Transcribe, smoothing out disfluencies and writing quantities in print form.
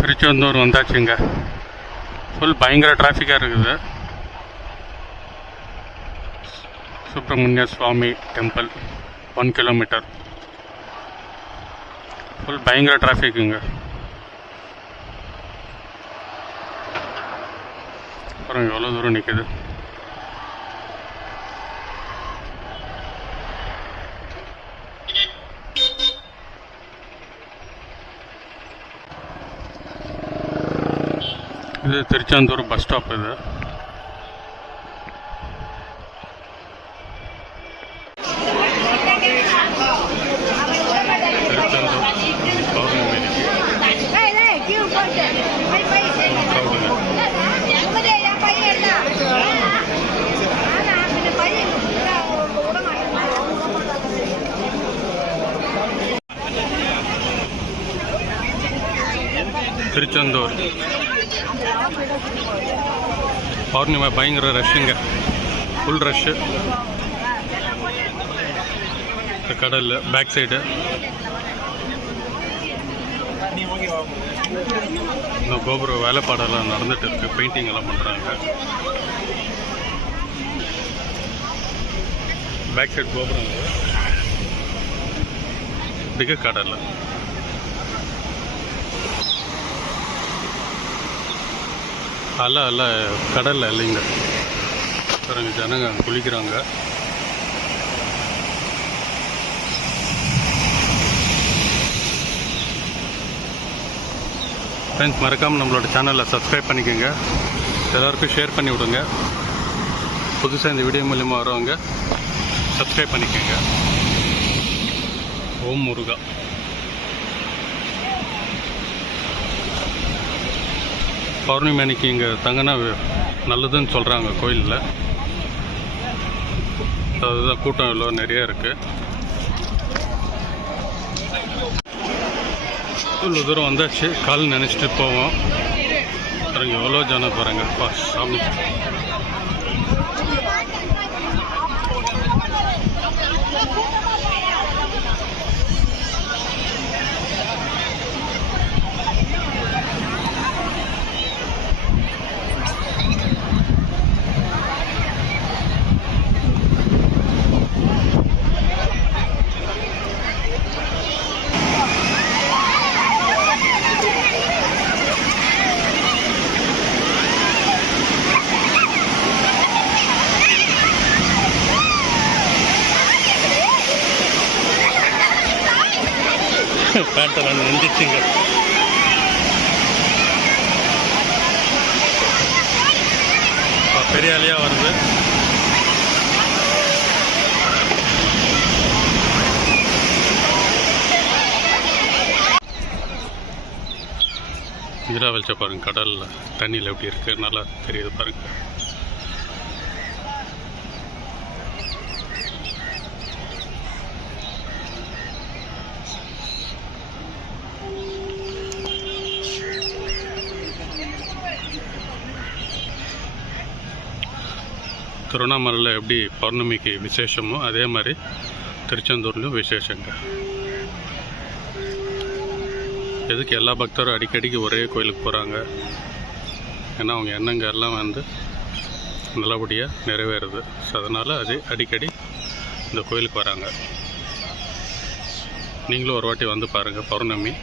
திருச்செந்தூர் வந்தாச்சுங்க. ஃபுல் பயங்கர டிராஃபிக்காக இருக்குது. சுப்பிரமணிய சுவாமி டெம்பிள் 1 கிலோமீட்டர் ஃபுல் பயங்கர டிராஃபிக்குங்க. அப்புறம் எவ்வளோ தூரம் நிற்குது. இது திருச்செந்தூர் பஸ் ஸ்டாப். இது திருச்செந்தூர் பௌர்ணமி பயங்கர ரஷ்ஷுங்க. Full rush. கடல் பேக் சைடு இன்னும் கோபுர வேலைப்பாடெல்லாம் நடந்துட்டு இருக்கு. பெயிண்டிங் எல்லாம் பண்ணுறாங்க. பேக் சைடு கோபுரம் திக கடல். அல்ல கடலில் இல்லைங்க. பாருங்க ஜனங்க குளிக்கிறாங்க. ஃப்ரெண்ட்ஸ், மறக்காமல் நம்மளோட சேனலில் சப்ஸ்கிரைப் பண்ணிக்கோங்க. எல்லாருக்கும் ஷேர் பண்ணி விடுங்க. புதுசாக இந்த வீடியோ மூலிமா வரவங்க சப்ஸ்கிரைப் பண்ணிக்கோங்க. ஓம் முருகா. பௌர்ணமி அன்னைக்கு இங்கே தங்கினா நல்லதுன்னு சொல்கிறாங்க கோயிலில். அதுதான் கூட்டம் எவ்வளோ நிறையா இருக்குது. இவ்வளோ தூரம் வந்தாச்சு. கால் நினச்சிட்டு போவோம். பாருங்க எவ்வளோ ஜனம் பாருங்க. சாமி பேண்டெல்லாம் நெஞ்சிச்சுங்க. பெரிய அலையாக வருது. இதெல்லாம் வச்ச பாருங்க. கடலில் தண்ணியில் எப்படி இருக்குது நல்லா தெரியுது பாருங்க. திருவண்ணாமலையில் எப்படி பௌர்ணமிக்கு விசேஷமோ அதே மாதிரி திருச்செந்தூர்லையும் விசேஷங்க. எதுக்கு எல்லா பக்தரும் அடிக்கடிக்கு ஒரே கோயிலுக்கு போகிறாங்க? ஏன்னா அவங்க எண்ணங்கள் எல்லாம் நல்லபடியாக நிறைவேறுது. ஸோ அதனால் அது அடிக்கடி இந்த கோயிலுக்கு வராங்க. நீங்களும் ஒரு வாட்டி வந்து பாருங்கள். பௌர்ணமி